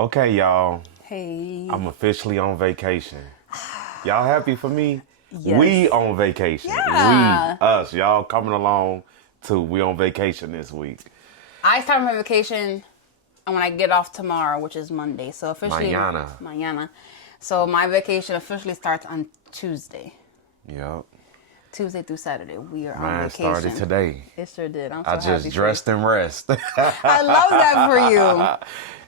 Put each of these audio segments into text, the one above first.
Okay, y'all, Hey. I'm officially on vacation. Y'all happy for me? We Yes. on vacation. Yeah. Us, y'all coming along too. We on vacation this week. I start my vacation when I get off tomorrow, which is Monday. So officially, Mañana. Mañana. So my vacation officially starts on Tuesday. Yep. Tuesday through Saturday, we are on Mine vacation. started today. It sure did. I'm so I happy just for you. dressed and rest. I love that for you.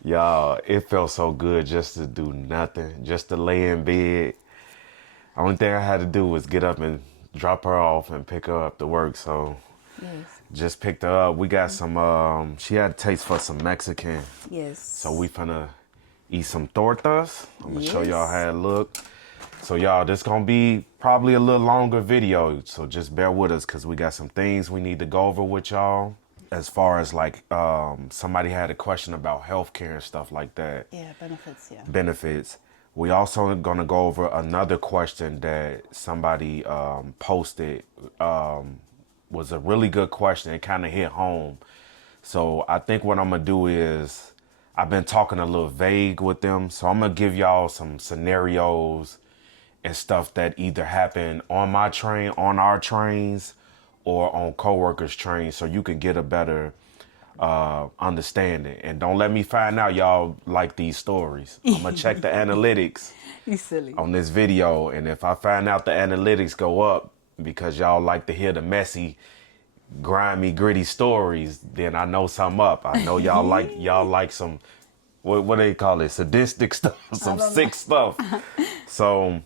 Y'all, it felt so good just to do nothing, just to lay in bed. Only thing I had to do was get up and drop her off and pick her up to work. So Yes. just picked her up. We got some, she had a taste for some Mexican. Yes. So we finna eat some tortas. I'm gonna show y'all Yes. how it look. So y'all, this gonna be probably a little longer video. So just bear with us because we got some things we need to go over with y'all. As far as like, somebody had a question about healthcare and stuff like that. Yeah, benefits, yeah. Benefits. We also gonna go over another question that somebody posted. Was a really good question. It kind of hit home. So I think what I'm gonna do is I've been talking a little vague with them. So I'm gonna give y'all some scenarios and stuff that either happen on my train, on our trains, or on coworkers' trains, so you can get a better understanding. And don't let me find out y'all like these stories. I'm gonna check the analytics You silly. on this video, and if I find out the analytics go up because y'all like to hear the messy, grimy, gritty stories, then I know something up. I know y'all like some what do they call it? Sadistic stuff, some sick stuff. So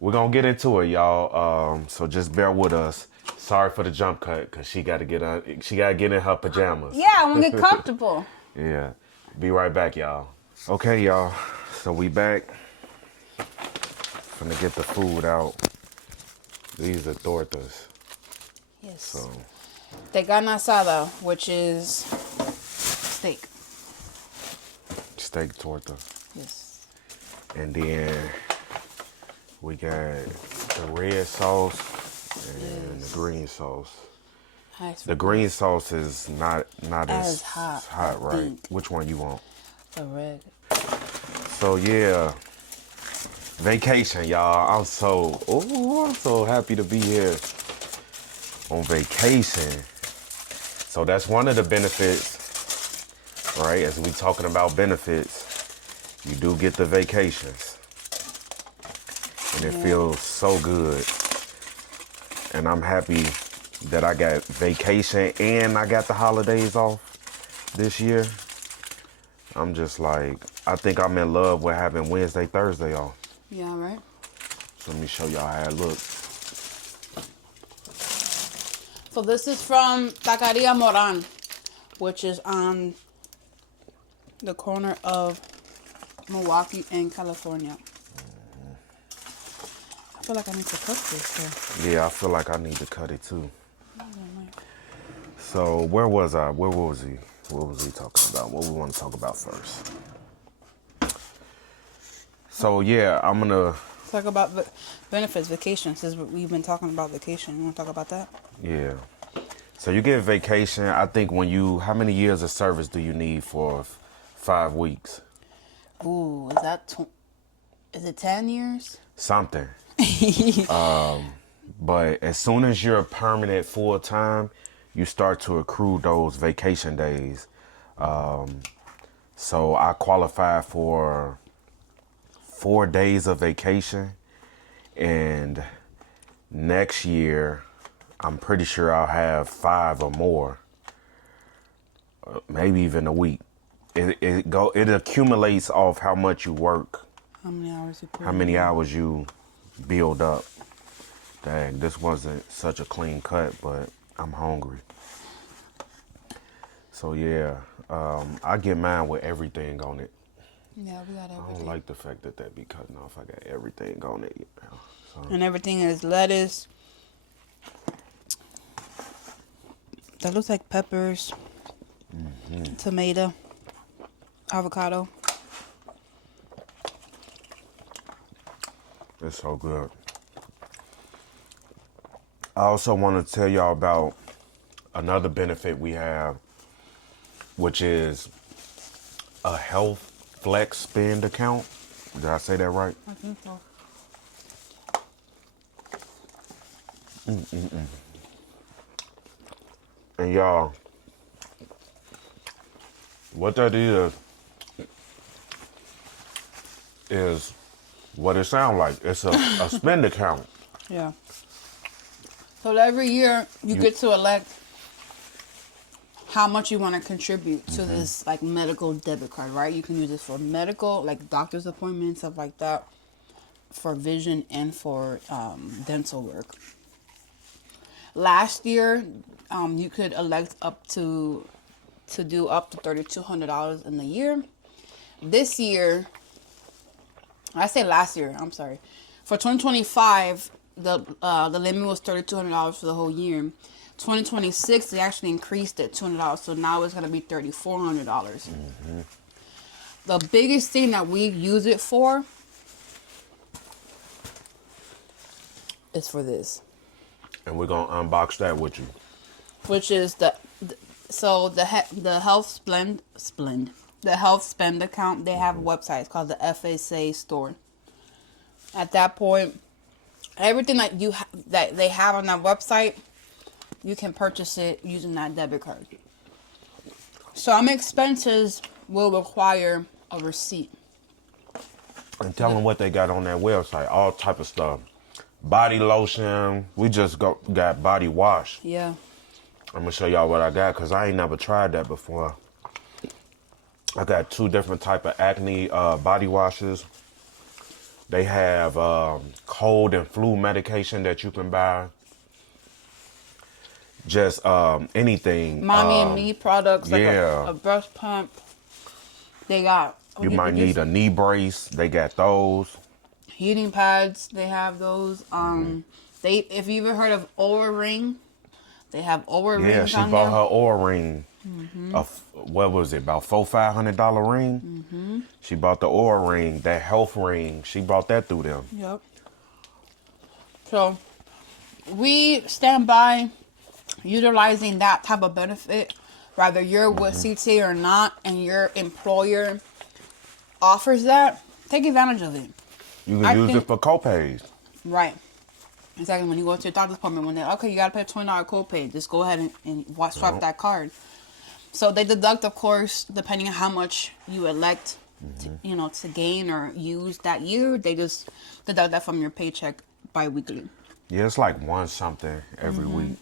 we're gonna get into it, y'all. So just bear with us. Sorry for the jump cut, cause she gotta get in her pajamas. Yeah, I want to get comfortable. Yeah. Be right back, y'all. Okay, y'all. So we back. Finna get the food out. These are tortas. Yes. So De carne asada, which is steak. steak torta. Yes. And then we got the red sauce and the green sauce. The green sauce is not as hot, I right? think. Which one you want? The red. So yeah, vacation, y'all. I'm so happy to be here on vacation. So that's one of the benefits, right? As we talking about benefits, you do get the vacations, and it feels so good. And I'm happy that I got vacation and I got the holidays off this year. I'm just like, I think I'm in love with having Wednesday, Thursday off. Yeah, right? So let me show y'all how it looks. So this is from Taqueria Moran, which is on the corner of Milwaukee and California. I feel like I need to cook this though. Yeah, I feel like I need to cut it too. So where was I? Where was he? What was he talking about? What we want to talk about first? So yeah, I'm gonna Talk about benefits, vacation, since we've been talking about vacation. You want to talk about that? yeah. So you get vacation. I think how many years of service do you need for 5 weeks? Ooh, is it 10 years? Something. But as soon as you're permanent full time, you start to accrue those vacation days. So I qualify for 4 days of vacation, and next year I'm pretty sure I'll have 5 or more, maybe even a week. It accumulates off how much you work, How many hours you put how many hours you build up. Dang, this wasn't such a clean cut, but I'm hungry. So yeah, I get mine with everything on it. Yeah, we got I everything. don't like the fact that they be cutting off. I got everything on it. So, And everything is lettuce. That looks like peppers, tomato, avocado. it's so good. I also want to tell y'all about another benefit we have, which is a health flex spend account. Did I say that right? I think so. And y'all, what that is what it sounds like. It's a spend account. Yeah. So every year you get to elect how much you want to contribute to this like medical debit card, right? You can use it for medical, like doctor's appointments, stuff like that, for vision and for dental work. Last year, you could elect up to do up to $3,200 in the year. This year, I say last year, I'm sorry. For 2025, the limit was $3,200 for the whole year. 2026, they actually increased it $200, so now it's gonna be $3,400. The biggest thing that we use it for is for this, And we're gonna unbox that with you. which is the health the health spend account. They have a website. It's called the FSA store. At that point, everything that that they have on that website, you can purchase it using that debit card. Some expenses will require a receipt. And tell them what they got on that website. All type of stuff. Body lotion. We just got body wash. Yeah. I'm gonna show y'all what I got because I ain't never tried that before. I got 2 different type of acne body washes. They have cold and flu medication that you can buy. Just anything. Mommy and me products, like yeah. a breast pump. They got. You might need a knee brace. They got those. Heating pads. They have those. They, if you ever heard of Oura Ring, they have Oura Rings. Yeah, she on bought there. her Oura Ring. What was it? About $400-500 ring. She bought the Oura Ring, that health ring. She bought that through them. Yep. So we stand by utilizing that type of benefit, whether you're with CTA or not, and your employer offers that. Take advantage of it. You can use it for copays. Right. Exactly. When you go to your doctor's appointment, when they're okay, you gotta pay a $20 copay. Just go ahead and swipe that card. So they deduct, of course, depending on how much you elect, to gain or use that year. They just deduct that from your paycheck bi-weekly. Yeah, it's like one something every week.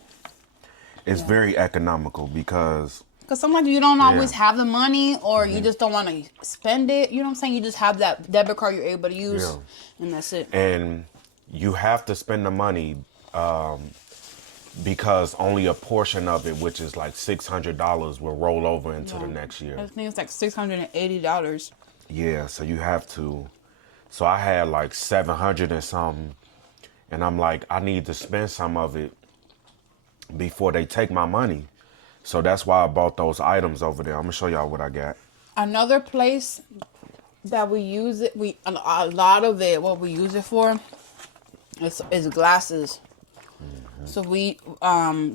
It's very economical because sometimes you don't always have the money, or you just don't want to spend it. You know what I'm saying? You just have that debit card you're able to use, and that's it. And you have to spend the money because only a portion of it, which is like $600, will roll over into the next year. I think it's like $680. Yeah, so you have to. So I had like 700 and something, and I'm like, I need to spend some of it before they take my money. So that's why I bought those items over there. I'm gonna show y'all what I got. Another place that we use it, a lot of it, what we use it for, is glasses. So we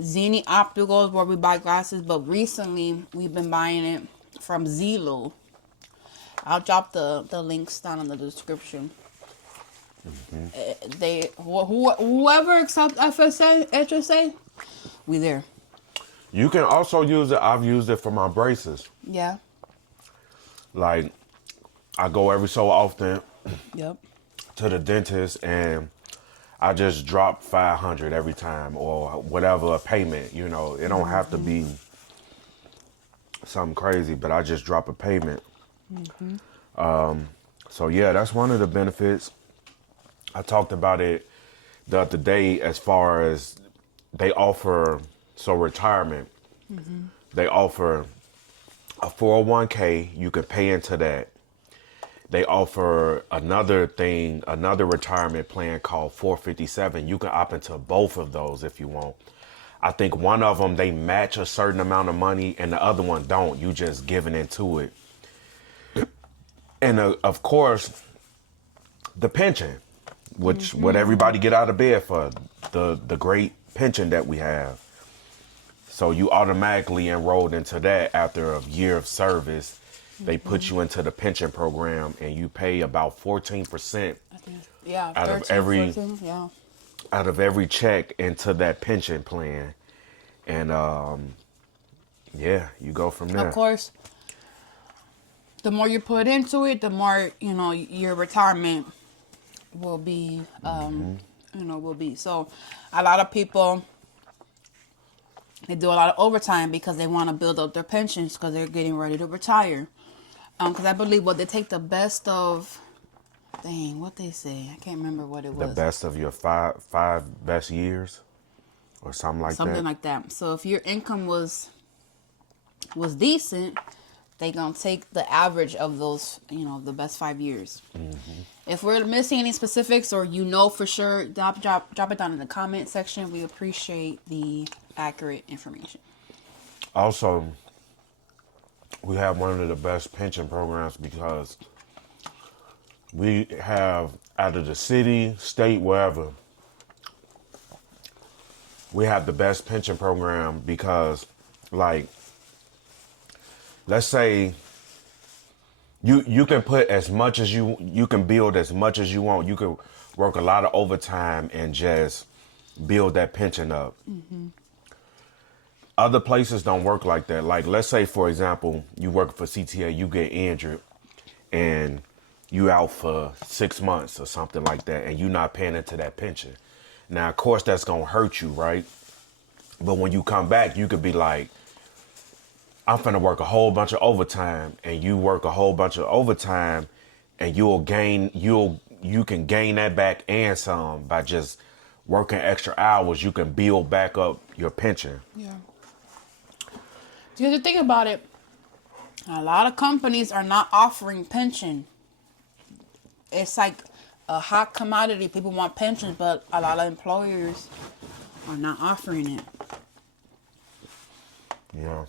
Zini Opticals, where we buy glasses, but recently we've been buying it from Zelo. I'll drop the links down in the description. Whoever accepts FSA, HSA, we there. You can also use it. I've used it for my braces. Yeah. Like, I go every so often Yep. to the dentist, and I just drop 500 every time, or whatever payment. It don't have to be something crazy, but I just drop a payment. So yeah, that's one of the benefits. I talked about it the other day as far as they offer, retirement. They offer a 401k, you can pay into that. They offer another retirement plan called 457. You can opt into both of those if you want. I think one of them, they match a certain amount of money, and the other one don't. You just giving into it. And of course, the pension, which what everybody get out of bed for, the great pension that we have. So you automatically enrolled into that after a year of service. they put you into the pension program, and you pay about 14% I think, yeah, out of 13, every 14, yeah. out of every check into that pension plan, and yeah, you go from Of there. course, the more you put into it, the more, your retirement will be, will be. So a lot of people, they do a lot of overtime because they want to build up their pensions because they're getting ready to retire. Because I believe they take the best of, dang, what they say. I can't remember what it The was. best of your five best years, or something like Something that. like that. So if your income was decent, they gonna take the average of those, the best 5 years. If we're missing any specifics or for sure, drop it down in the comment section. We appreciate the accurate information. Also, we have one of the best pension programs because we have, out of the city, state, wherever, we have the best pension program because, like, let's say you can put as much as you can build as much as you want. You can work a lot of overtime and just build that pension up. Other places don't work like that. Like, let's say, for example, you work for CTA, you get injured, and you out for 6 months or something like that, and you're not paying into that pension. Now, of course, that's gonna hurt you, right? But when you come back, you could be like, I'm finna work a whole bunch of overtime, and you work a whole bunch of overtime, and you can gain that back and some by just working extra hours. You can build back up your pension. Yeah. The other thing about it, a lot of companies are not offering pension. It's like a hot commodity. People want pensions, but a lot of employers are not offering it. Yeah.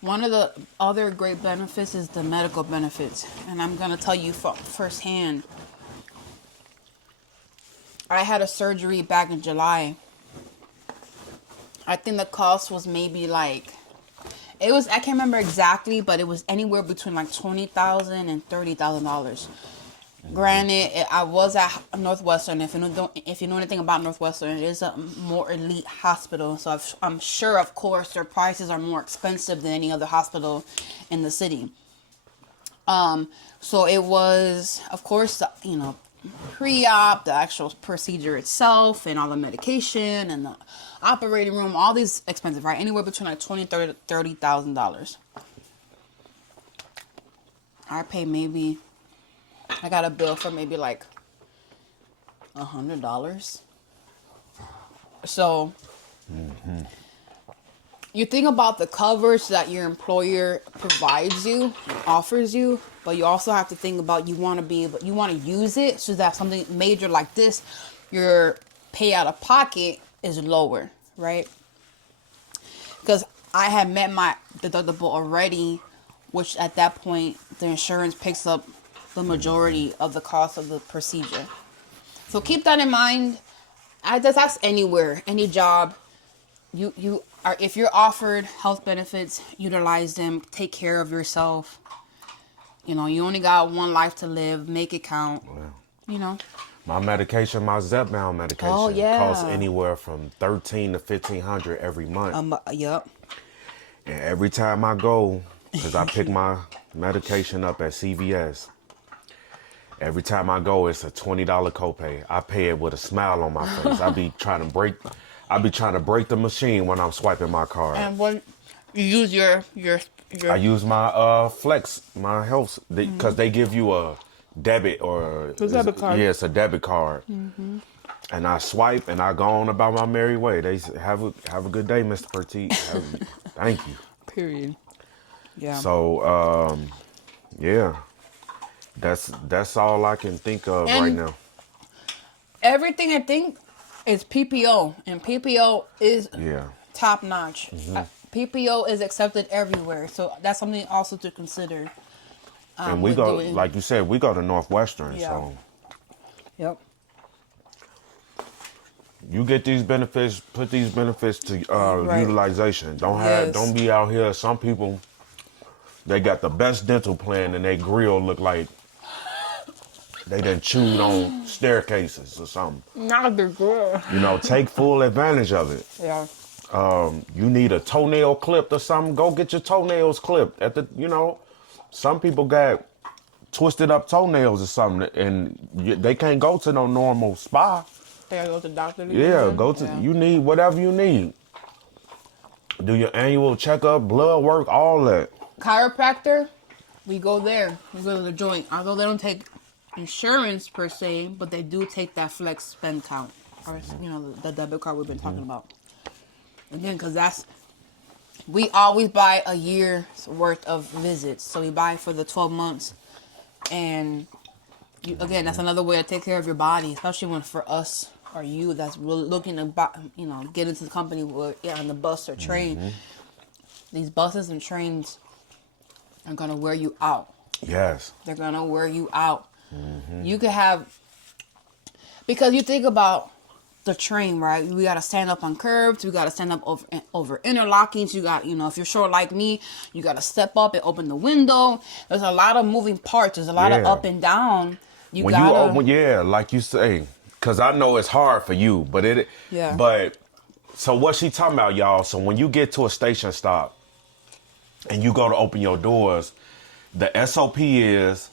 One of the other great benefits is the medical benefits. And I'm going to tell you firsthand. I had a surgery back in July. I think the cost was maybe like, I can't remember exactly, but it was anywhere between like $20,000 and $30,000. Granted, I was at Northwestern. If you know anything about Northwestern, it is a more elite hospital. So I'm sure, of course, their prices are more expensive than any other hospital in the city. So it was, of course, pre-op, the actual procedure itself, and all the medication and the operating room, all these expensive, right? Anywhere between like $20,000 to $30,000. I got a bill for maybe like $100. So you think about the coverage that your employer provides you, offers you, but you also have to think about you want to use it so that something major like this, your pay out of pocket is lower, right? Because I had met my deductible already, which at that point the insurance picks up the majority of the cost of the procedure. So keep that in mind. That's anywhere, any job. You are, if you're offered health benefits, utilize them. Take care of yourself. You only got one life to live. Make it count. Well, my medication, my Zepbound medication, costs anywhere from $1,300 to $1,500 every month. Yep. And every time I go, because I pick my medication up at CVS, every time I go, it's a $20 copay. I pay it with a smile on my face. I be trying to break the machine when I'm swiping my card. And when you use your I use my Flex, my health, because they give you a debit or debit card. Yeah, it's a debit card. And I swipe and I go on about my merry way. They say, have a good day, Mr. Petit. Thank you. Period. Yeah. So yeah. That's all I can think of right now. Everything I think is PPO, and PPO is top notch. PPO is accepted everywhere, so that's something also to consider. And we go, like you said, we go to Northwestern, so. Yep. You get these benefits, put these benefits to utilization. Don't be out here. Some people They got the best dental plan, and they grill look like they done chewed on staircases or something. Not the girl. You know, take full advantage of it. Yeah. You need a toenail clipped or something, go get your toenails clipped. Some people got twisted up toenails or something, and they can't go to no normal spa. They gotta go to the doctor. You need whatever you need. Do your annual checkup, blood work, all that. Chiropractor, we go there. We go to the joint. Although they don't take insurance per se, but they do take that flex spend count. Or, the debit card we've been talking about. Again, because we always buy a year's worth of visits. So we buy for the 12 months. And again, that's another way to take care of your body, especially when for us or you that's really looking to get into the company on the bus or train. These buses and trains are going to wear you out. Yes. They're going to wear you out. You could have, because you think about the train, right? We got to stand up on curbs. We got to stand up over interlockings. You got, if you're short like me, you got to step up and open the window. There's a lot of moving parts. There's a lot of up and down. Like you say, because I know it's hard for you, so what she talking about, y'all? So when you get to a station stop and you go to open your doors, the SOP is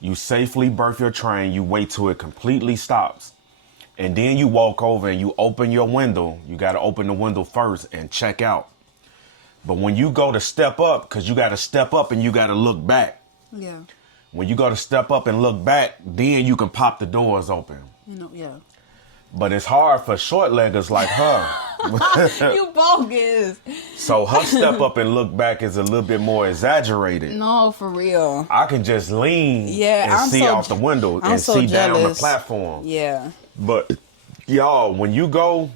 you safely berth your train. You wait till it completely stops. And then you walk over and you open your window. You got to open the window first and check out. But when you go to step up, because you got to step up and you got to look back. Yeah. When you go to step up and look back, then you can pop the doors open. Yeah. But it's hard for short leggers like her. You bogus. So her step up and look back is a little bit more exaggerated. No, for real. I can just lean and see out the window and see down the platform. Yeah. But y'all, when you go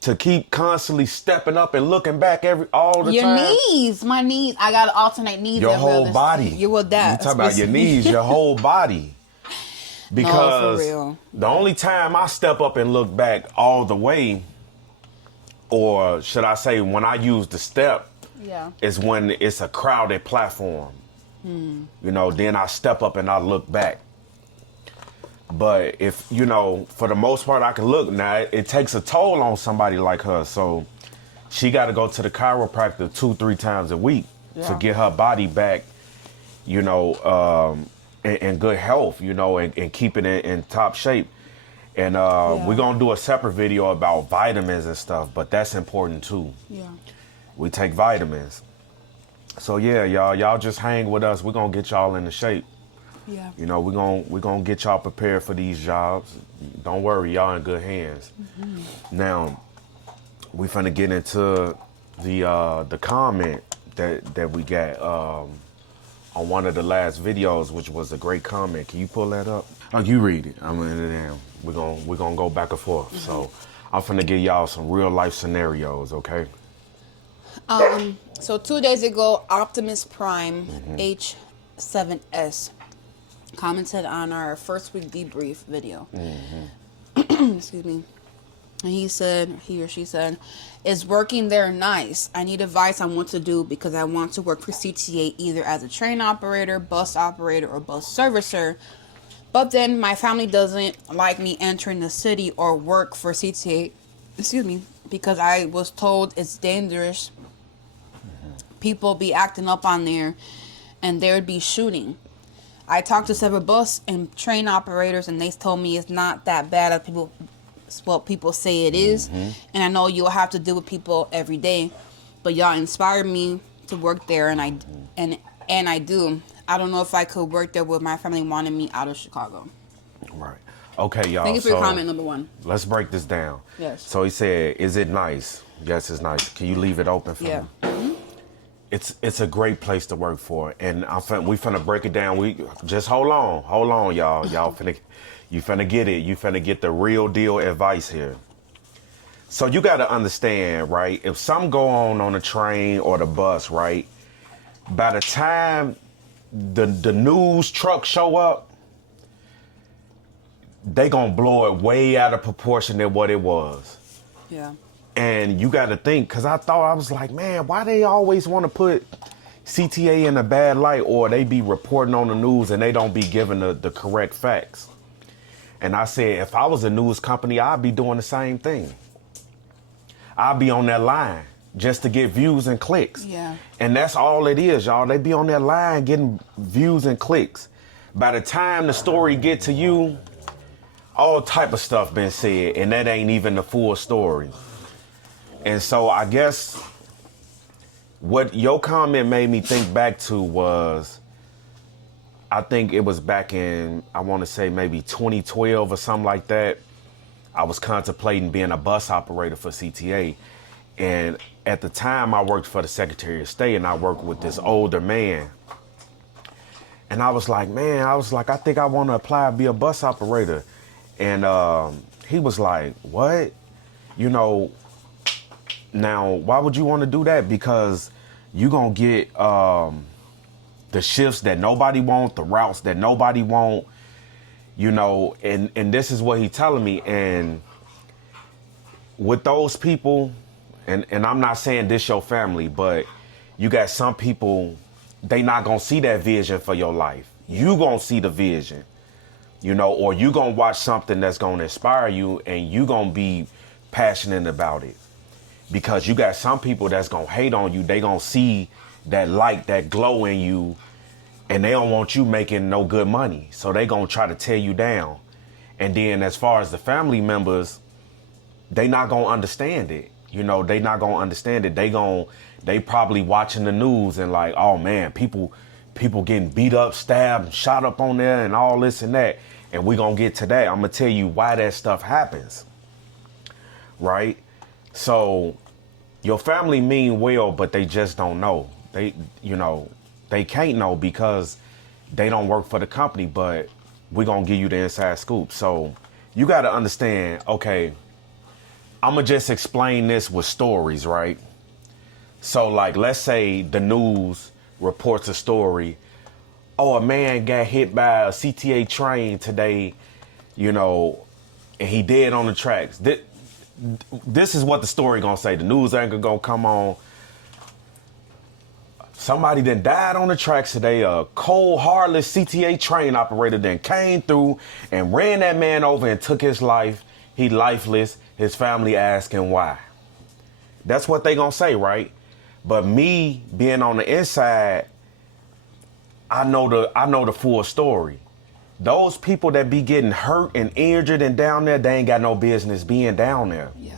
to keep constantly stepping up and looking back all the time. Your knees, my knees. I gotta alternate knees. Your whole body. You with that? You talking about your knees, your whole body. Because no, for real. The only time I step up and look back all the way, or should I say, when I use the step, is when it's a crowded platform. Then I step up and I look back. But if, for the most part, I can look. Now, it takes a toll on somebody like her. So she got to go to the chiropractor 2-3 times a week to get her body back, in good health, and keep it in top shape. And we're going to do a separate video about vitamins and stuff, but that's important too. Yeah. We take vitamins. So y'all just hang with us. We're going to get y'all into shape. Yeah. We're gonna get y'all prepared for these jobs. Don't worry, y'all in good hands. Now, we finna get into the comment that we got on one of the last videos, which was a great comment. Can you pull that up? Oh, you read it. I'm in it down. We're gonna go back and forth. So I'm finna give y'all some real life scenarios, okay? So 2 days ago, Optimus Prime H7S commented on our first week debrief video. Excuse me. And he or she said, "Is working there nice? I need advice on what to do because I want to work for CTA either as a train operator, bus operator, or bus servicer. But then my family doesn't like me entering the city or work for CTA, because I was told it's dangerous. People be acting up on there and there would be shooting. I talked to several bus and train operators and they told me it's not that bad as people say it is. And I know you'll have to deal with people every day, but y'all inspired me to work there and I do. I don't know if I could work there with my family wanting me out of Chicago." Right. Okay, y'all. Thank you for your comment, number one. Let's break this down. Yes. So he said, "Is it nice?" Yes, it's nice. Can you leave it open for me? It's a great place to work for, and we finna break it down. We just hold on, y'all. You finna get it. You finna get the real deal advice here. So you gotta understand, right? If something go on the train or the bus, right? By the time the news truck show up, they gonna blow it way out of proportion than what it was. Yeah. And you got to think, because I was like, man, why they always want to put, CTA in a bad light, or they be reporting on the news and they don't be giving the correct facts. And I said, if I was a news company, I'd be doing the same thing. I'd be on that line just to get views and clicks. Yeah. And that's all it is, y'all. They be on that line getting views and clicks. By the time the story get to you, all type of stuff been said, and that ain't even the full story. And so I guess what your comment made me think back to was, I think it was back in, I want to say maybe 2012 or something like that. I was contemplating being a bus operator for CTA. And at the time I worked for the Secretary of State, and I worked with this older man. And I was like, I think I want to apply to be a bus operator. And he was like, what? You know, now, why would you want to do that? Because you going to get the shifts that nobody want, the routes that nobody want, you know, and this is what he telling me. And with those people, and I'm not saying this your family, but you got some people, they not going to see that vision for your life. You going to see the vision, you know, or you going to watch something that's going to inspire you, and you going to be passionate about it. Because you got some people that's going to hate on you. They going to see that light, that glow in you, and they don't want you making no good money. So they going to try to tear you down. And then as far as the family members, they not going to understand it. You know, they not going to understand it. They probably watching the news and like, oh man, people getting beat up, stabbed, shot up on there and all this and that. And we going to get to that. I'm going to tell you why that stuff happens. Right? So your family mean well, but they just don't know. They can't know because they don't work for the company, but we're going to give you the inside scoop. So you got to understand, okay, I'm going to just explain this with stories, right? So like, let's say the news reports a story. Oh, a man got hit by a CTA train today, you know, and he dead on the tracks. This is what the story gonna say. The news anchor gonna come on. Somebody then died on the tracks today. A cold, heartless CTA train operator then came through and ran that man over and took his life. He lifeless. His family asking why. That's what they gonna say, right? But me being on the inside, I know the full story. Those people that be getting hurt and injured and down there, they ain't got no business being down there. Yeah.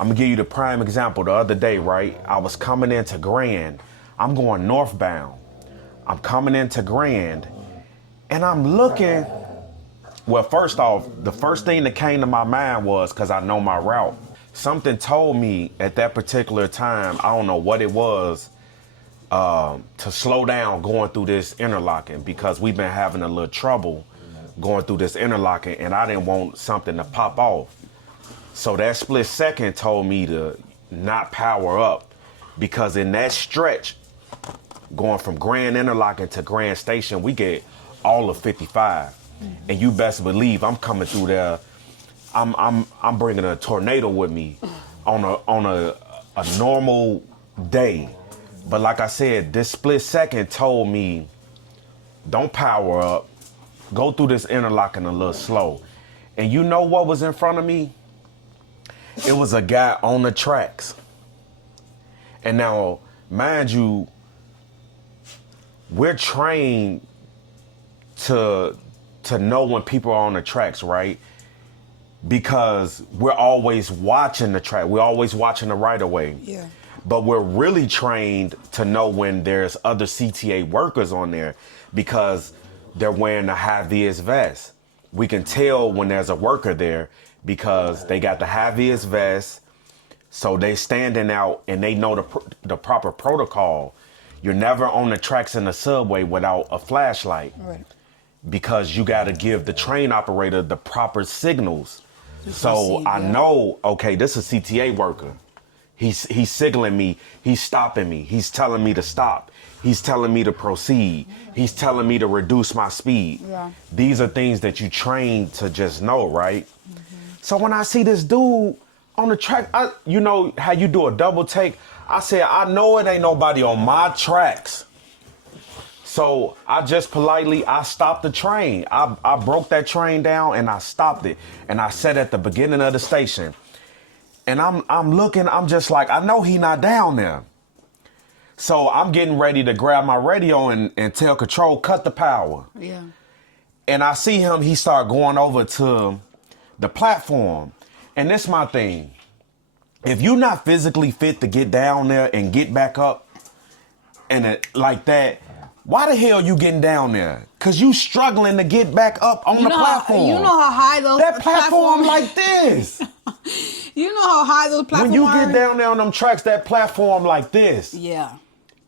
I'm gonna give you the prime example. The other day, right? I was coming into Grand. I'm going northbound. I'm coming into Grand, and I'm looking. Well, first off, the first thing that came to my mind was, because I know my route, something told me at that particular time, I don't know what it was, to slow down going through this interlocking, because we've been having a little trouble going through this interlocking, and I didn't want something to pop off. So that split second told me to not power up, because in that stretch, going from Grand Interlocking to Grand Station, we get all of 55. And you best believe I'm coming through there. I'm bringing a tornado with me on a normal day. But like I said, this split second told me, don't power up. Go through this interlocking a little slow. And you know what was in front of me? It was a guy on the tracks. And now, mind you, we're trained to know when people are on the tracks, right? Because we're always watching the track. We're always watching the right of way. Yeah. But we're really trained to know when there's other CTA workers on there, because they're wearing a high-vis vest. We can tell when there's a worker there because they got the high-vis vest, so they standing out and they know the proper protocol. You're never on the tracks in the subway without a flashlight. Right. Because you got to give the train operator the proper signals. So I know, okay, this is a CTA worker. He's signaling me. He's stopping me. He's telling me to stop. He's telling me to proceed. He's telling me to reduce my speed. Yeah. These are things that you train to just know, right? Mm-hmm. So when I see this dude on the track, you know how you do a double take? I said, I know it ain't nobody on my tracks. So I just politely, I stopped the train. I broke that train down and I stopped it. And I sat at the beginning of the station. And I'm looking, I'm just like, I know he not down there. So I'm getting ready to grab my radio and tell Control, cut the power. Yeah. And I see him, he start going over to the platform. And this my thing. If you're not physically fit to get down there and get back up and like that, why the hell you getting down there? Cause you struggling to get back up on the platform. You know how high those that platform like this. You know how high those platforms are? When you get down there on them tracks, that platform like this. Yeah.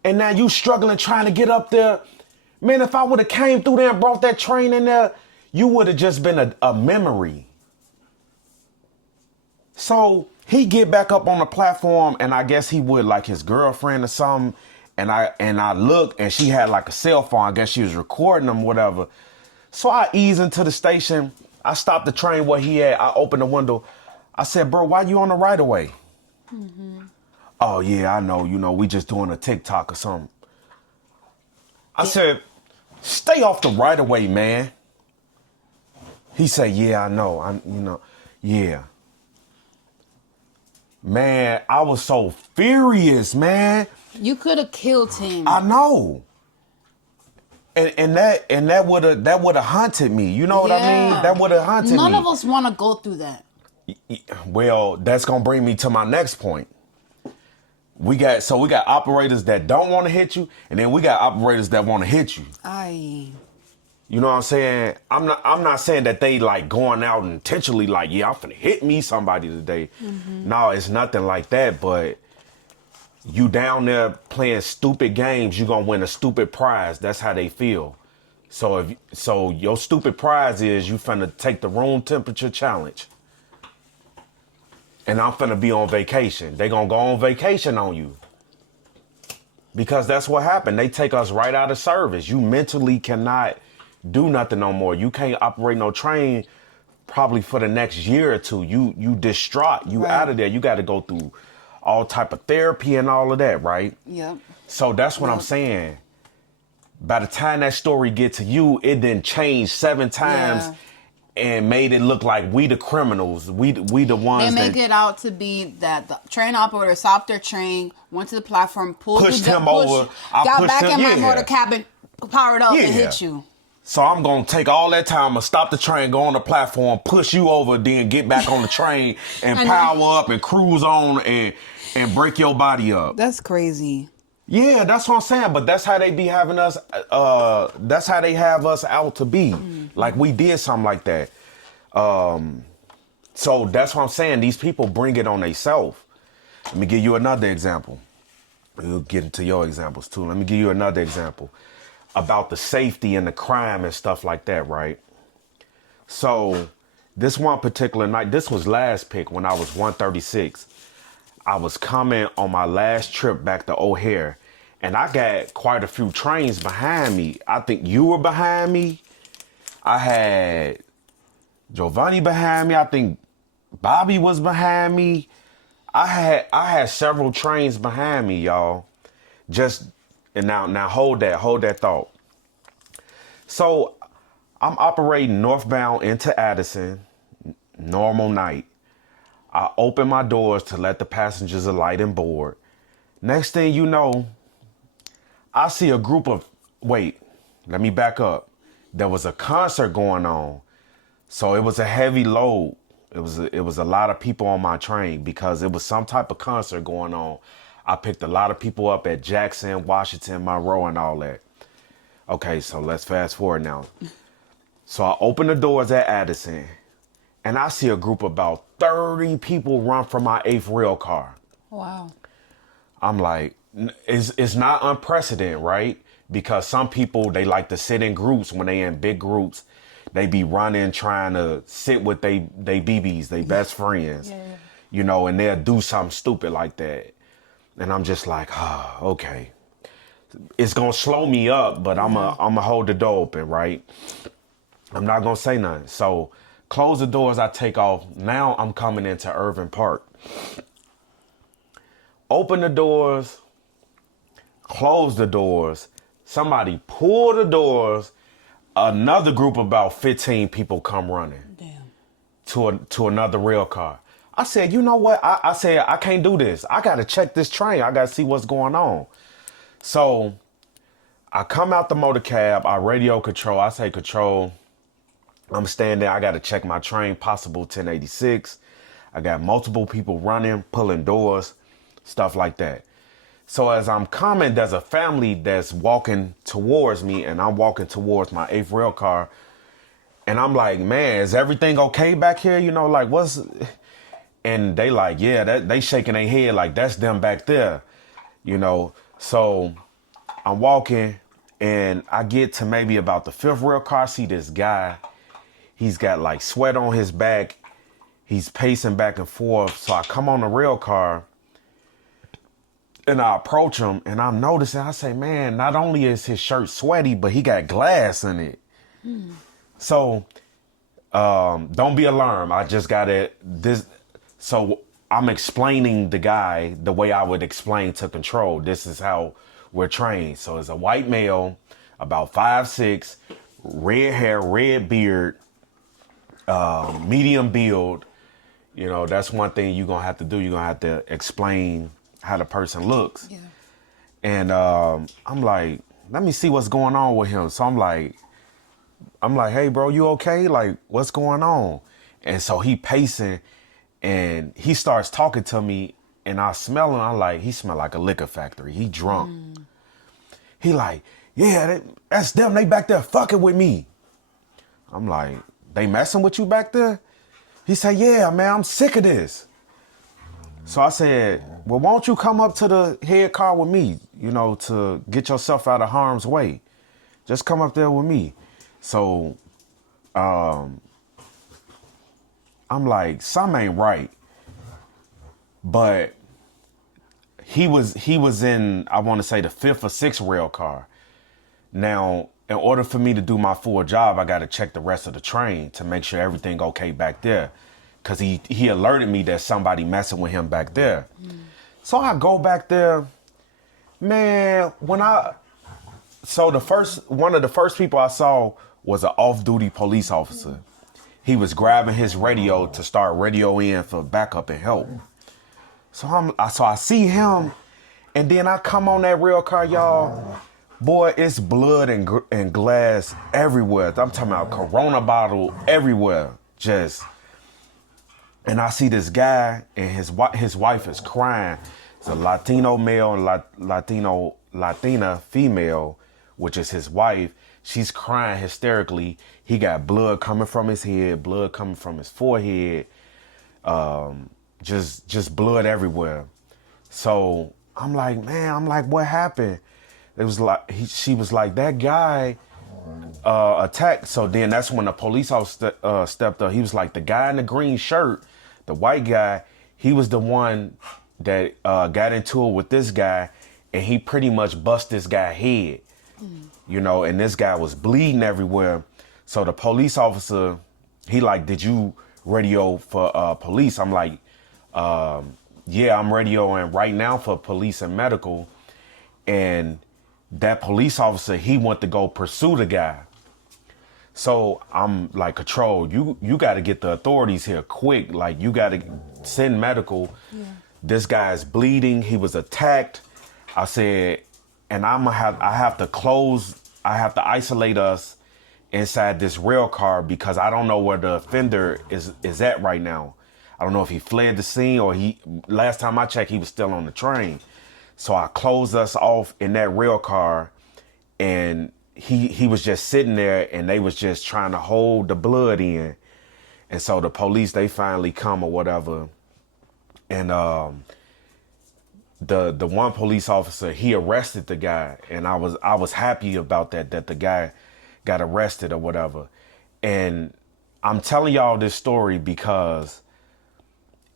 And now you struggling trying to get up there. Man, if I would have came through there and brought that train in there, you would have just been a memory. So he get back up on the platform, and I guess he would like his girlfriend or something. And I looked, and she had like a cell phone. I guess she was recording him, whatever. So I ease into the station. I stopped the train where he at. I opened the window. I said, bro, why you on the right of way? Mm-hmm. Oh, yeah, I know. You know, we just doing a TikTok or something. I said, stay off the right of way, man. He said, yeah, I know. Yeah. Man, I was so furious, man. You could have killed him. I know. And that would have haunted me. You know what I mean? That would have haunted me. None of us want to go through that. Well, that's gonna bring me to my next point. We got operators that don't want to hit you, and then we got operators that want to hit you. You know what I'm saying? I'm not saying that they like going out intentionally like, yeah, I'm finna hit me somebody today. Mm-hmm. No, it's nothing like that, but you down there playing stupid games, you gonna win a stupid prize. That's how they feel. So your stupid prize is you finna take the room temperature challenge. And I'm finna be on vacation. They gonna go on vacation on you. Because that's what happened. They take us right out of service. You mentally cannot do nothing no more. You can't operate no train probably for the next year or two. You distraught. You out of there. You got to go through all type of therapy and all of that, right? Yep. So that's what I'm saying. By the time that story get to you, it then changed 7 times and made it look like we the criminals. We the ones they make it out to be that the train operator stopped their train, went to the platform, pushed him over, got back in my motor cabin, powered up, and hit you. So I'm going to take all that time and stop the train, go on the platform, push you over, then get back on the train and power up and cruise on and break your body up. That's crazy. Yeah, that's what I'm saying. But that's how they be having us. That's how they have us out to be. Mm-hmm. Like we did something like that. So that's what I'm saying. These people bring it on themselves. Let me give you another example. We'll get into your examples too. Let me give you another example about the safety and the crime and stuff like that, right? So this one particular night, this was last pick when I was 136. I was coming on my last trip back to O'Hare, and I got quite a few trains behind me. I think you were behind me. I had Giovanni behind me. I think Bobby was behind me. I had several trains behind me, y'all. And now hold that thought. So I'm operating northbound into Addison, normal night. I open my doors to let the passengers alight and board. Next thing you know, I see a group of, wait, let me back up. There was a concert going on. So it was a heavy load. It was a lot of people on my train because it was some type of concert going on. I picked a lot of people up at Jackson, Washington, Monroe, and all that. Okay, so let's fast forward now. So I open the doors at Addison, and I see a group of about 30 people run from my 8th rail car. Wow. I'm like, it's not unprecedented, right? Because some people, they like to sit in groups when they in big groups. They be running, trying to sit with they BBs, they best friends, you know, and they'll do something stupid like that. And I'm just like, okay. It's going to slow me up, but I'm going to hold the door open, right? I'm not going to say nothing. So close the doors, I take off. Now I'm coming into Irving Park. Open the doors, close the doors, Somebody pulled the doors. Another group of about 15 people come running. Damn. To another rail car. I said, you know what? I said, I can't do this. I got to check this train. I got to see what's going on. So I come out the motor cab. I radio control. I say, control, I'm standing there. I got to check my train, possible 1086. I got multiple people running, pulling doors, stuff like that. So as I'm coming, there's a family that's walking towards me, and I'm walking towards my 8th rail car. And I'm like, man, is everything okay back here? You know, like, what's... And they like, yeah, they shaking their head like that's them back there, you know. So I'm walking, and I get to maybe about the 5th rail car. I see this guy. He's got like sweat on his back. He's pacing back and forth. So I come on the rail car, and I approach him, and I'm noticing, I say, man, not only is his shirt sweaty, but he got glass in it. So don't be alarmed. I just got this. So I'm explaining the guy the way I would explain to control. This is how we're trained. So it's a white male, about 5'6", red hair, red beard, medium build. You know, that's one thing you're going to have to do. You're going to have to explain how the person looks. Yeah. And I'm like, let me see what's going on with him. So I'm like, hey, bro, you okay? Like, what's going on? And so he pacing, and he starts talking to me, and I smell him. I'm like, he smell like a liquor factory. He drunk. He like, yeah, that's them. They back there fucking with me. I'm like, they messing with you back there? He said, yeah, man, I'm sick of this. So I said, well, won't you come up to the head car with me, you know, to get yourself out of harm's way? Just come up there with me. So I'm like, something ain't right. But he was in, I want to say, the 5th or 6th rail car. Now, in order for me to do my full job, I got to check the rest of the train to make sure everything okay back there. Because he alerted me that somebody messing with him back there. So I go back there. Man, one of the first people I saw was an off-duty police officer. He was grabbing his radio to start radio in for backup and help. So I see him, and then I come on that rail car, y'all. Boy, it's blood and glass everywhere. I'm talking about Corona bottle everywhere. And I see this guy, and his wife is crying. It's a Latino male and Latina female, which is his wife. She's crying hysterically. He got blood coming from his head, blood coming from his forehead, just blood everywhere. So I'm like, man, what happened? It was like she was like, that guy attacked. So then that's when the police officer stepped up. He was like, the guy in the green shirt, the white guy, he was the one that got into it with this guy, and he pretty much bust this guy's head. You know, and this guy was bleeding everywhere. So the police officer, he like, did you radio for police? I'm like, yeah, I'm radioing right now for police and medical. And that police officer, he went to go pursue the guy. So I'm like, control, you got to get the authorities here quick. Like, you got to send medical. Yeah. This guy is bleeding. He was attacked. I said, and I have to isolate us inside this rail car because I don't know where the offender is at right now. I don't know if he fled the scene or last time I checked, he was still on the train. So I closed us off in that rail car, and he was just sitting there, and they was just trying to hold the blood in. And so the police, they finally come or whatever. And the one police officer, he arrested the guy, and I was happy about that the guy got arrested or whatever. And I'm telling y'all this story because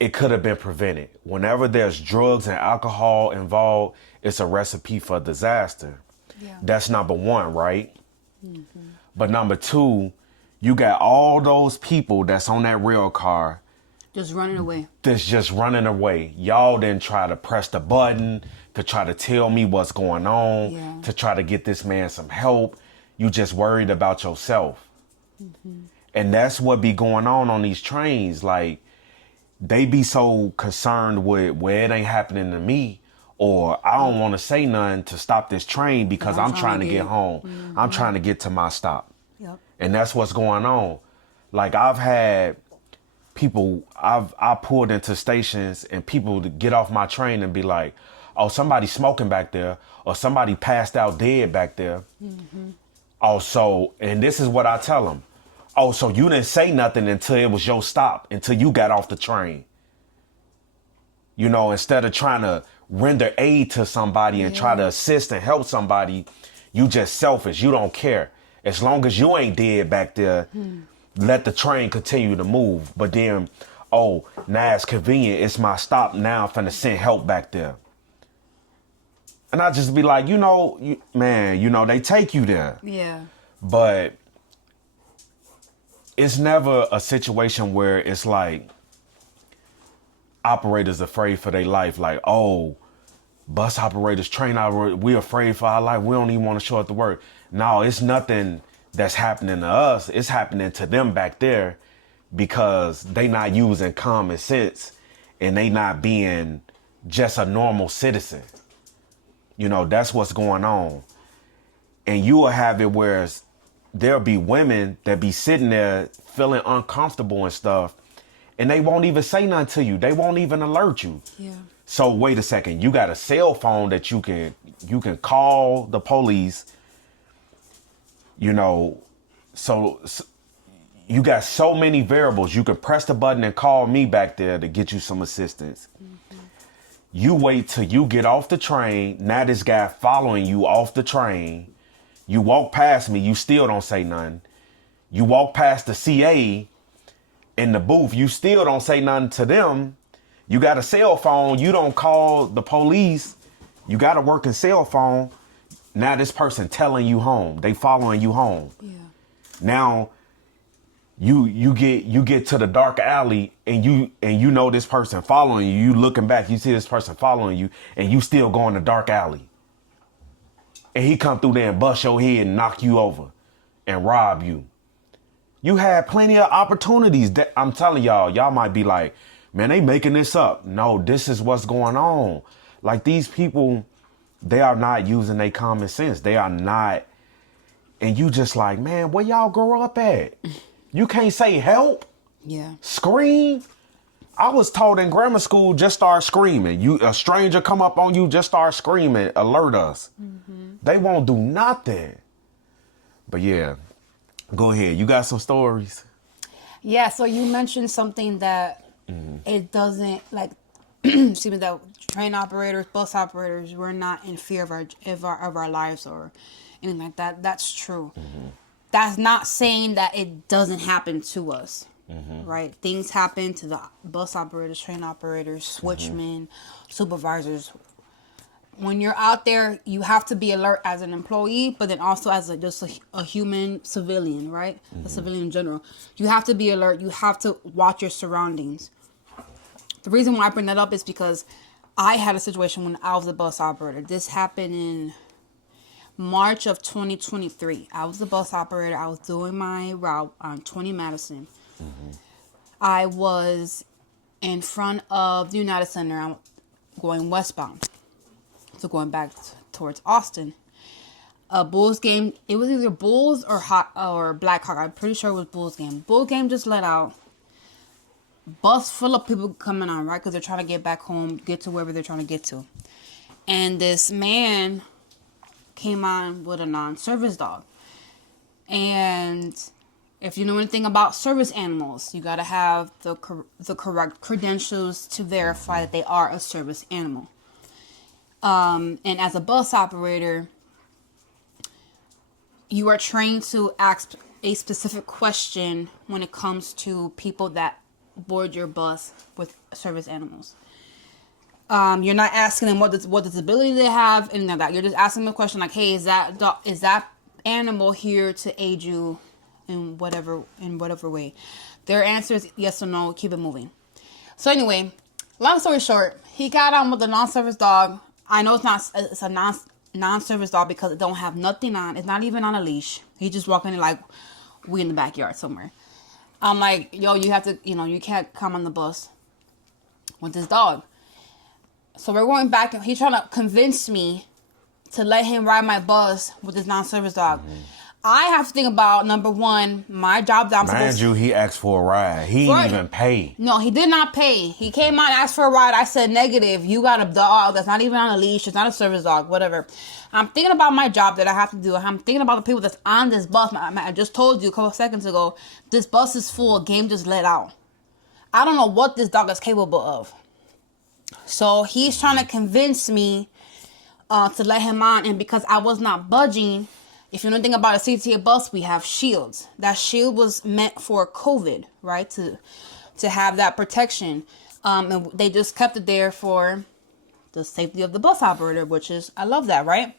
it could have been prevented. Whenever there's drugs and alcohol involved, it's a recipe for disaster. Yeah. That's number one, right? Mm-hmm. But number two, you got all those people that's on that rail car Just running away. That's just running away. Y'all didn't try to press the button to try to tell me what's going on, to try to get this man some help. You just worried about yourself. And that's what be going on these trains. Like, they be so concerned with, well, it ain't happening to me, or I don't want to say nothing to stop this train because I'm trying to get home. I'm trying to get to my stop. Yep. And that's what's going on. Like, I've had people, I pulled into stations and people to get off my train and be like, oh, somebody smoking back there, or somebody passed out dead back there. Also, and this is what I tell them. Oh, so you didn't say nothing until it was your stop, until you got off the train. You know, instead of trying to render aid to somebody and try to assist and help somebody, you just selfish. You don't care. As long as you ain't dead back there, let the train continue to move. But then, oh, now it's convenient. It's my stop now. I'm finna send help back there. And I just be like, man, they take you there. Yeah. But it's never a situation where it's like operators afraid for their life. Like, oh, bus operators, train operators, we afraid for our life. We don't even want to show up to work. No, it's nothing that's happening to us. It's happening to them back there because they not using common sense and they not being just a normal citizen. That's what's going on. And you will have it where there'll be women that be sitting there feeling uncomfortable and stuff, and they won't even say nothing to you. They won't even alert you. Yeah. So wait a second, you got a cell phone that you can call the police, so you got so many variables. You can press the button and call me back there to get you some assistance. You wait till you get off the train. Now this guy following you off the train. You walk past me, you still don't say nothing. You walk past the CA in the booth, you still don't say nothing to them. You got a cell phone, you don't call the police. You got a working cell phone. Now this person telling you home. They following you home. Yeah. Now you get to the dark alley and you know this person following you. You looking back, you see this person following you, and you still go in the dark alley. And he come through there and bust your head and knock you over and rob you. You had plenty of opportunities. That I'm telling y'all might be like, man, they making this up. No, this is what's going on. Like, these people, they are not using their common sense. They are not. And you just like, man, where y'all grow up at? You can't say help. Yeah. Scream. I was taught in grammar school, just start screaming. A stranger come up on you, just start screaming, alert us. They won't do nothing. But yeah, go ahead. You got some stories? Yeah, so you mentioned something that it doesn't, like, excuse me, that train operators, bus operators, we're not in fear of our lives or anything like that. That's true. That's not saying that it doesn't happen to us. Right? Things happen to the bus operators, train operators, switchmen, supervisors. When you're out there, you have to be alert as an employee, but then also as just a human civilian, right? A civilian in general. You have to be alert. You have to watch your surroundings. The reason why I bring that up is because I had a situation when I was a bus operator. This happened in March of 2023. I was a bus operator. I was doing my route on 20 Madison. I was in front of the United Center. I'm going westbound. So going back towards Austin. A Bulls game. It was either Bulls or Black Hawk. I'm pretty sure it was Bulls game. Bulls game just let out. Bus full of people coming on, right? Because they're trying to get back home, get to wherever they're trying to get to. And this man came on with a non-service dog. And if you know anything about service animals, you got to have the correct credentials to verify that they are a service animal. And as a bus operator, you are trained to ask a specific question when it comes to people that board your bus with service animals. You're not asking them what disability they have and like that. You're just asking them a question like, "Hey, is that animal here to aid you in whatever way?" Their answer is yes or no. Keep it moving. So anyway, long story short, he got on with the non-service dog. I know it's a non-service dog because it don't have nothing on. It's not even on a leash. He just walking in like we in the backyard somewhere. I'm like, yo, you have to, you can't come on the bus with this dog. So we're going back and he's trying to convince me to let him ride my bus with this non-service dog. I have to think about, number one, my job that I'm supposed to... Mind you, he asked for a ride. He didn't even pay. No, he did not pay. He came out and asked for a ride. I said, negative. You got a dog that's not even on a leash. It's not a service dog, whatever. I'm thinking about my job that I have to do. I'm thinking about the people that's on this bus. I just told you a couple of seconds ago, this bus is full. Game just let out. I don't know what this dog is capable of. So he's trying to convince me to let him on. And because I was not budging... If you know anything about a CTA bus, we have shields. That shield was meant for COVID, right? To have that protection. And they just kept it there for the safety of the bus operator, which is, I love that, right?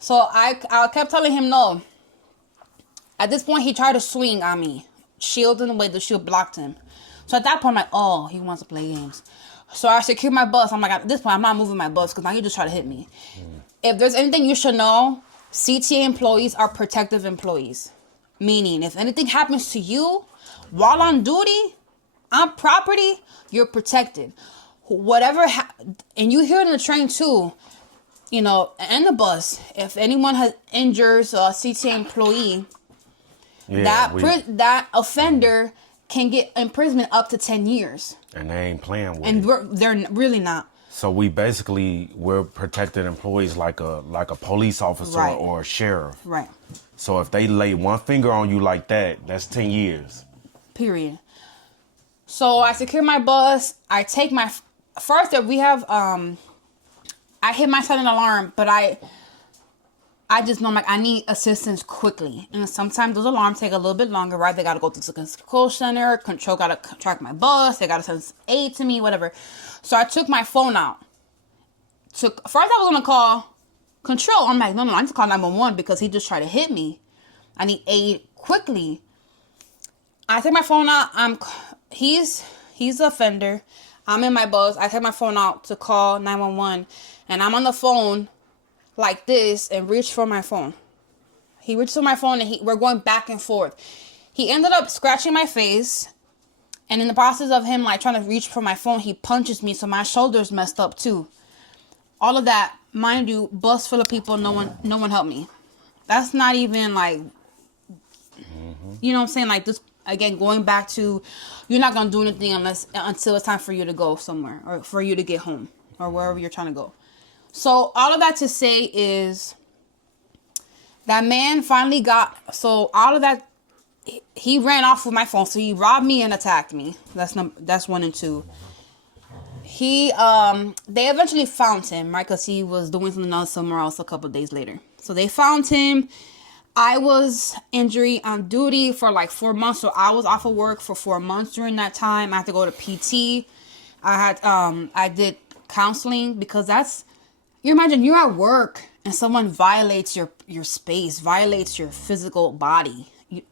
So I kept telling him no. At this point, he tried to swing on me. Shield in the way, the shield blocked him. So at that point, I'm like, oh, he wants to play games. So I secured my bus. I'm like, at this point, I'm not moving my bus because now he just try to hit me. If there's anything you should know, CTA employees are protective employees. Meaning, if anything happens to you while on duty, on property, you're protected. Whatever, and you hear it in the train too, and the bus. If anyone has injures a CTA employee, that offender can get imprisonment up to 10 years. And they ain't playing with it. And they're really not. So we're protected employees like a police officer or a sheriff. Right. So if they lay one finger on you like that, that's 10 years. Period. So I secure my bus. I take my first that we have I hit my silent alarm, but I just know I need assistance quickly. And sometimes those alarms take a little bit longer, right? They got to go to the control center. Control got to track my bus. They got to send aid to me, whatever. So I took my phone out. First I was going to call control. I'm like, no, I need to call 911 because he just tried to hit me. I need aid quickly. I take my phone out. He's the offender. I'm in my bus. I take my phone out to call 911. And I'm on the phone like this and reach for my phone. He reached for my phone and we're going back and forth. He ended up scratching my face, and in the process of him trying to reach for my phone, he punches me, so my shoulder's messed up too. All of that, mind you, bus full of people, no one helped me. That's not even you know what I'm saying? This again, going back to, you're not gonna do anything until it's time for you to go somewhere or for you to get home or wherever you're trying to go. So all of that to say is that man finally so all of that, he ran off with my phone. So he robbed me and attacked me. That's 1 and 2. They eventually found him, right? Because he was doing something else somewhere else a couple of days later. So they found him. I was injury on duty for 4 months. So I was off of work for 4 months during that time. I had to go to PT. I did counseling because you imagine you're at work and someone violates your space, violates your physical body. You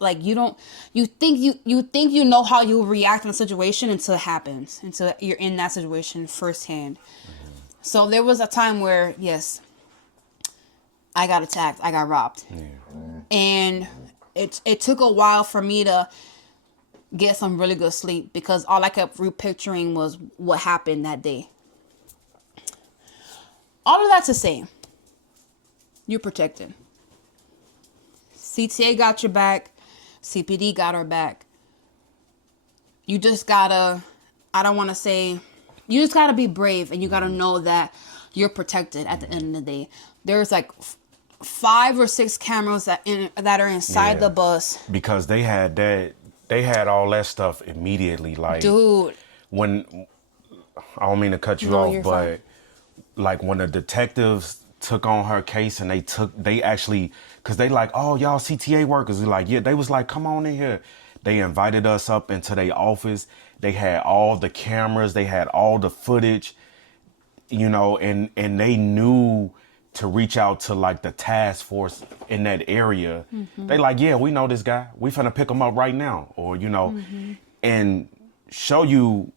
think you know how you react in a situation until it happens, until you're in that situation firsthand. So there was a time where, yes, I got attacked, I got robbed. And it took a while for me to get some really good sleep because all I kept repicturing was what happened that day. All of that to say, you're protected. CTA got your back. CPD got our back. You just gotta, you just gotta be brave, and you gotta know that you're protected at the end of the day. There's 5 or 6 cameras that are inside the bus. Because they had all that stuff immediately. Dude. When, I don't mean to cut you off, but when the detectives took on her case and they actually, because they oh, y'all CTA workers. Yeah, they was come on in here. They invited us up into their office. They had all the cameras. They had all the footage, and they knew to reach out to the task force in that area. Mm-hmm. They yeah, we know this guy. We finna pick him up right now. Or, and show you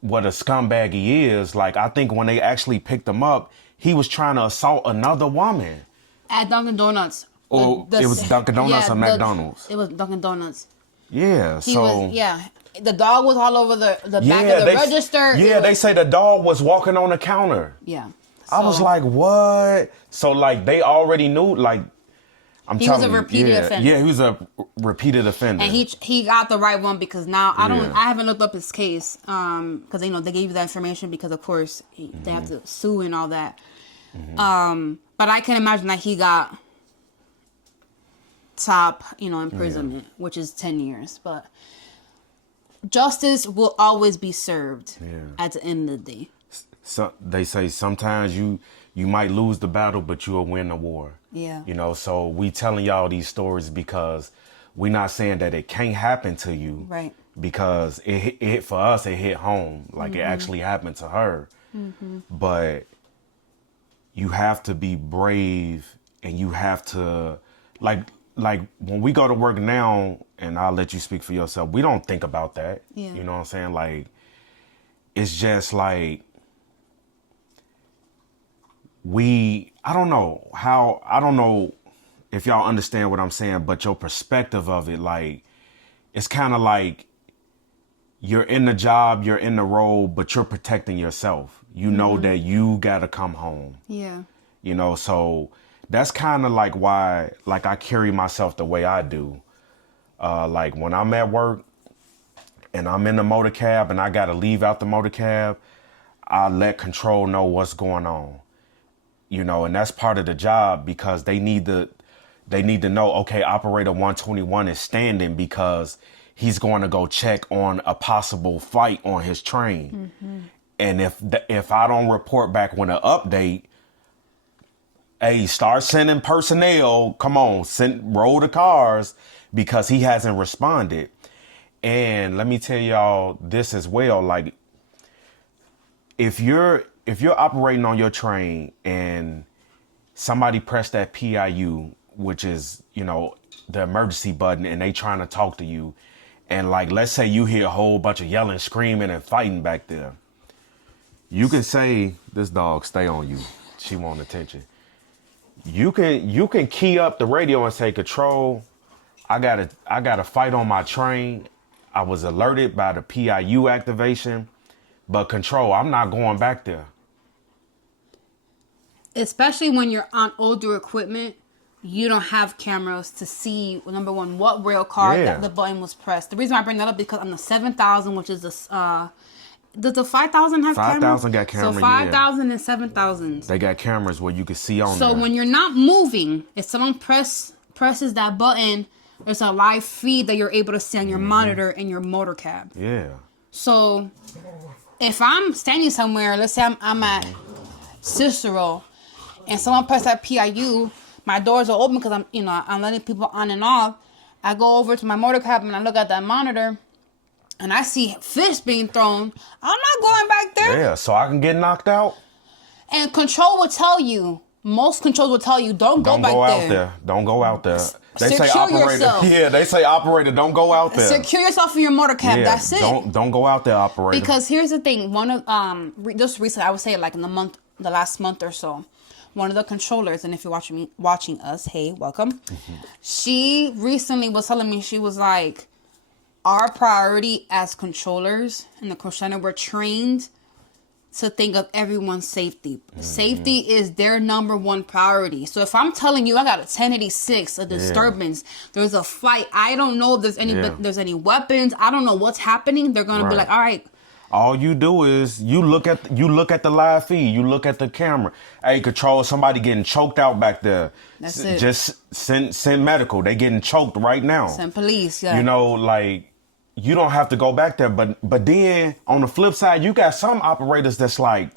what a scumbag he is. Like, I think when they actually picked him up, he was trying to assault another woman. At Dunkin' Donuts. Or it was Dunkin' Donuts or McDonald's? It was Dunkin' Donuts. Yeah, The dog was all over the back of the register. Yeah, they say the dog was walking on the counter. Yeah. I was like, what? So, like, they already knew, like, I'm telling you. He was a repeated offender. Yeah, he was a repeated offender. And he got the right one because now I haven't looked up his case because they gave you that information because of course they have to sue and all that. But I can imagine that he got top imprisonment, which is 10 years. But justice will always be served at the end of the day. So they say sometimes you might lose the battle, but you'll win the war. Yeah. So we telling y'all these stories because we're not saying that it can't happen to you. Right. Because it hit for us, it hit home. Like it actually happened to her. But you have to be brave and you have to like when we go to work now, and I'll let you speak for yourself, we don't think about that. Yeah. You know what I'm saying? Like, it's just like, I don't know if y'all understand what I'm saying, but your perspective of it, like, it's kind of like you're in the job, you're in the role, but you're protecting yourself. You know that you got to come home. Yeah. So that's kind of like why, like, I carry myself the way I do. Like, when I'm at work and I'm in the motor cab and I got to leave out the motor cab, I let control know what's going on. And that's part of the job because they need to know, okay, operator 121 is standing because he's going to go check on a possible fight on his train. And if I don't report back when an update, hey, start sending personnel, come on, roll the cars because he hasn't responded. And let me tell y'all this as well, like, if you're operating on your train and somebody pressed that PIU, which is, the emergency button, and they trying to talk to you, and like, let's say you hear a whole bunch of yelling, screaming, and fighting back there, you can say, this dog stay on you. She want attention. You can key up the radio and say, control, I got a fight on my train. I was alerted by the PIU activation, but control, I'm not going back there. Especially when you're on older equipment, you don't have cameras to see, number one, what rail car that the button was pressed. The reason I bring that up because on the 7000, which is does the 5000 have cameras? 5000 got cameras. So 5000 and 7000. They got cameras where you can see on there. So when you're not moving, if someone presses that button, there's a live feed that you're able to see on your monitor in your motor cab. Yeah. So if I'm standing somewhere, let's say I'm at Cicero, and someone press that PIU, my doors are open because I'm letting people on and off. I go over to my motor cab and I look at that monitor, and I see fists being thrown. I'm not going back there. Yeah, so I can get knocked out. And control will tell you. Most controls will tell you don't go back there. Don't go out there. They Secure say operator. yourself. Yeah, they say operator, don't go out there. Secure yourself in your motor cab. That's it. Don't go out there, operator. Because here's the thing. One of just recently, I would say like in the last month or so, one of the controllers, and if you're watching us, hey, welcome. She recently was telling me, she was like, our priority as controllers in the call center, we're trained to think of everyone's safety. Safety is their number one priority. So if I'm telling you I got a 1086, a disturbance, there's a fight, I don't know if there's any weapons, I don't know what's happening, they're gonna be like, all right. All you do is you look at the live feed, you look at the camera. Hey, control, somebody getting choked out back there. That's it. Just send medical. They getting choked right now. Send police, yeah. Like, you don't have to go back there. But then on the flip side, you got some operators that's like,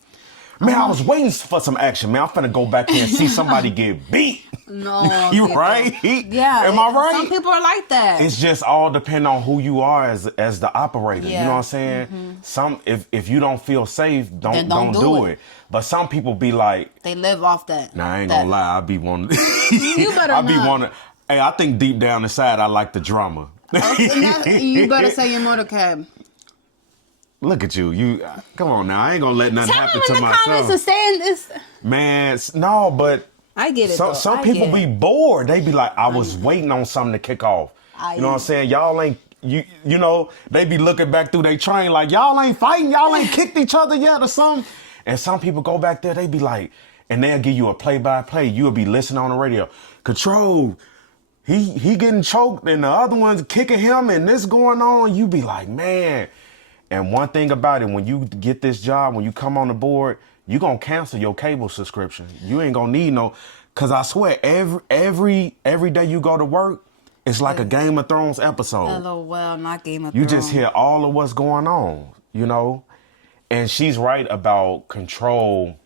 man, I was waiting for some action, man. I'm finna go back there and see somebody get beat. No. You right? Yeah. Am I right? Some people are like that. It's just all depend on who you are as the operator. Yeah. You know what I'm saying? Some if you don't feel safe, don't do it. But some people be like, they live off that. Nah, I ain't gonna lie. I be wanting. You better I be wanting. Hey, I think deep down inside I like the drama. You better say your motor cab. Look at you. You come on now. I ain't gonna let nothing Tell happen them to in the myself. comments and saying this. Man, no, but I get it. some people be bored. They be like, I was waiting on something to kick off. You know what I'm saying? Y'all ain't you know, they be looking back through their train like y'all ain't fighting, y'all ain't kicked each other yet or something. And some people go back there, they be like, and they'll give you a play-by-play. You'll be listening on the radio. Control, he getting choked and the other one's kicking him and this going on. You be like, man. And one thing about it, when you get this job, when you come on the board, you gonna cancel your cable subscription. You ain't gonna need no, cause I swear every day you go to work, it's like a Game of Thrones episode. LOL, not Game of You Thrones. just hear all of what's going on, you know? And she's right about control,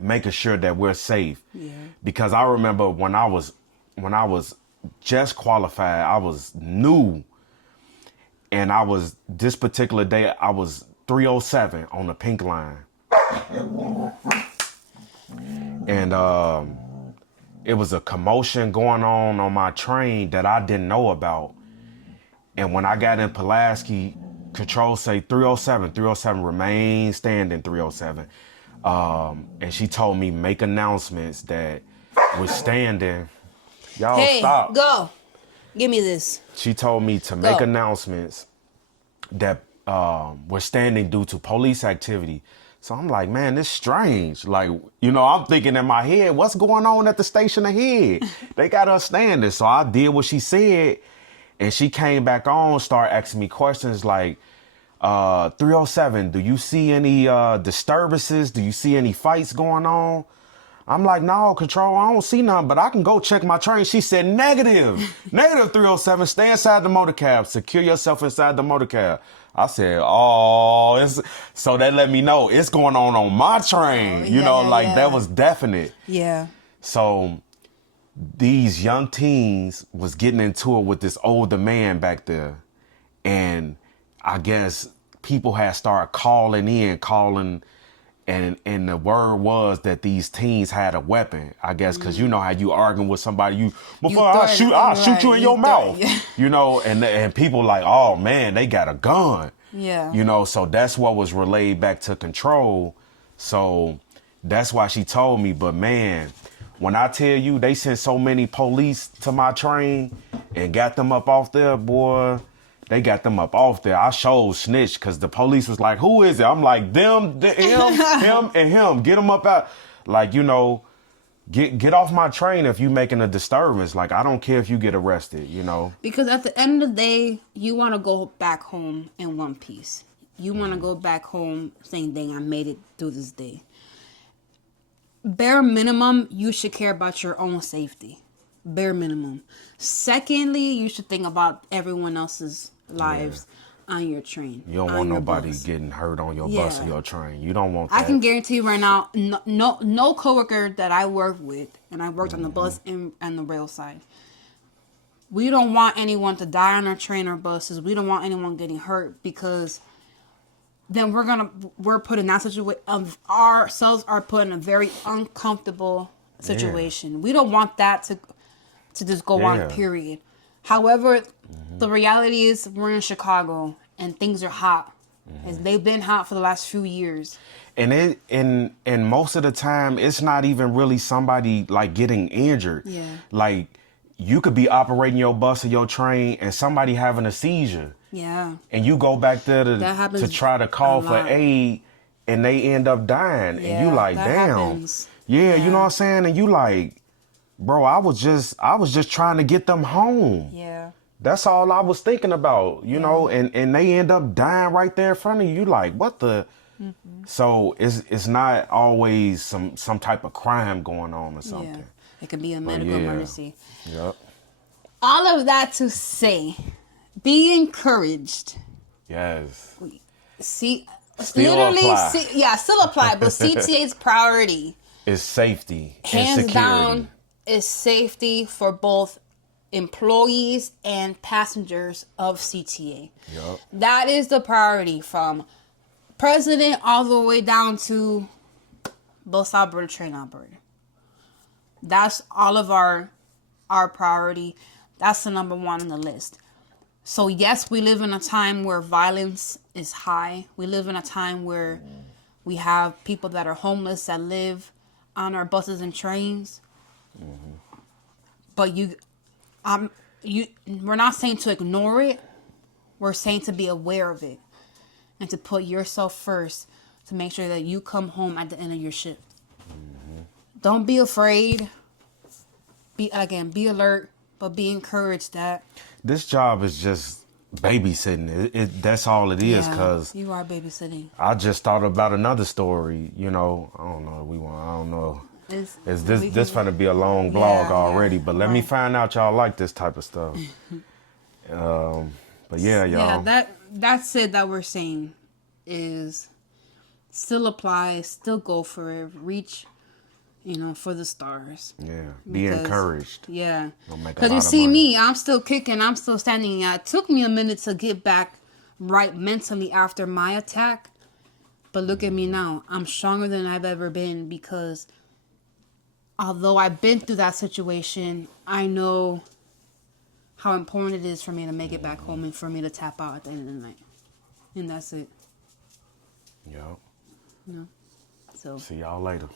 making sure that we're safe. Yeah. Because I remember when I was just qualified, I was new. And this particular day, I was 307 on the pink line. And it was a commotion going on my train that I didn't know about. And when I got in Pulaski, control say 307 remain standing 307. And she told me make announcements that we're standing. Y'all stop. Go. Give me this. She told me to make announcements that we're standing due to police activity. So I'm like, man, this is strange. Like, you know, I'm thinking in my head, what's going on at the station ahead? They got us standing. So I did what she said. And she came back on, started asking me questions like, 307, do you see any disturbances? Do you see any fights going on? I'm like, no, control, I don't see none, but I can go check my train. She said, negative 307, stay inside the motor cab, secure yourself inside the motor cab. I said, so that let me know it's going on my train. That was definite. Yeah. So these young teens was getting into it with this older man back there. And I guess people had started calling, and the word was that these teens had a weapon. I guess because you know how you arguing with somebody, I'll shoot you in your mouth. You know, and people like, oh man, they got a gun. Yeah. You know, so that's what was relayed back to control. So that's why she told me. But man, when I tell you they sent so many police to my train and got them up off there, boy. They got them up off there. I showed snitch because the police was like, who is it? I'm like, him, and him. Get them up out. Like, you know, get off my train if you making a disturbance. Like, I don't care if you get arrested, you know. Because at the end of the day, you want to go back home in one piece. You want to go back home saying, dang, I made it through this day. Bare minimum, you should care about your own safety. Bare minimum. Secondly, you should think about everyone else's lives on your train. You don't want nobody getting hurt on your bus or your train. You don't want that. I can guarantee you right now, no coworker that I work with, and I worked on the bus and the rail side. We don't want anyone to die on our train or buses. We don't want anyone getting hurt because then we're put in that situation. Ourselves are put in a very uncomfortable situation. Yeah. We don't want that to just go on, period. However, the reality is we're in Chicago and things are hot. They've been hot for the last few years. And most of the time, it's not even really somebody like getting injured. Yeah. Like you could be operating your bus or your train and somebody having a seizure. Yeah. And you go back there to try to call for aid and they end up dying. Yeah, and you like, damn. Happens. Yeah, you know what I'm saying? And you like, bro, I was just trying to get them home. Yeah. That's all I was thinking about, you know, and they end up dying right there in front of you. You like, what the? So it's not always some type of crime going on or something. Yeah. It could be a medical emergency. Yep. All of that to say, be encouraged. Yes. See, still apply, but CTA's priority is safety. Hands and security. down, is safety for both employees and passengers of CTA. Yep. That is the priority from president all the way down to bus operator, train operator. That's all of our priority. That's the number one on the list. So yes, we live in a time where violence is high. We live in a time where we have people that are homeless that live on our buses and trains. But we're not saying to ignore it. We're saying to be aware of it and to put yourself first to make sure that you come home at the end of your shift. Don't be afraid. Be alert, but be encouraged that This job is just babysitting. That's all it is. Cause you are babysitting. I just thought about another story. You know, I don't know. I don't know. Is this going to be a long blog already? But let me find out y'all like this type of stuff. But yeah, y'all. Yeah, that's it that we're saying is still apply, still go for it, reach, for the stars. Yeah, be encouraged. Yeah, because you see me, I'm still kicking, I'm still standing. It took me a minute to get back right mentally after my attack, but look at me now. I'm stronger than I've ever been because although I've been through that situation, I know how important it is for me to make it back home and for me to tap out at the end of the night. And that's it. Yep. So see y'all later.